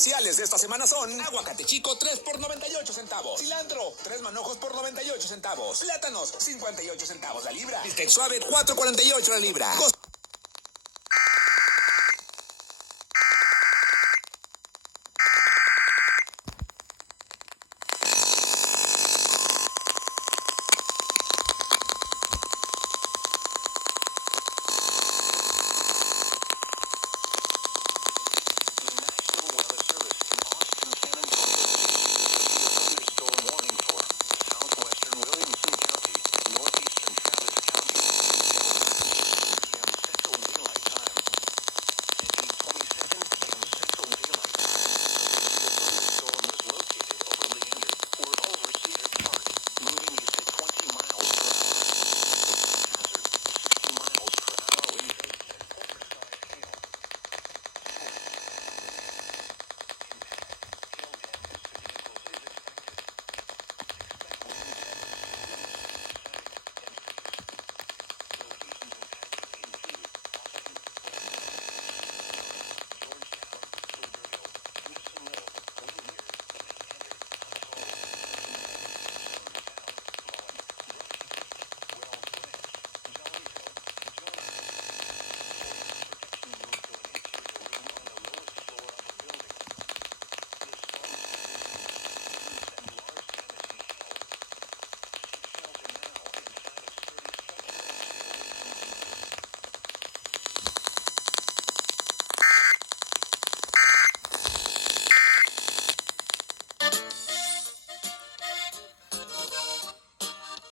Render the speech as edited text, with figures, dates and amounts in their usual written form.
especiales de esta semana son: aguacate chico 3 por 98 centavos, cilantro 3 manojos por 98 centavos, plátanos 58 centavos la libra, bistec suave 4.48 la libra.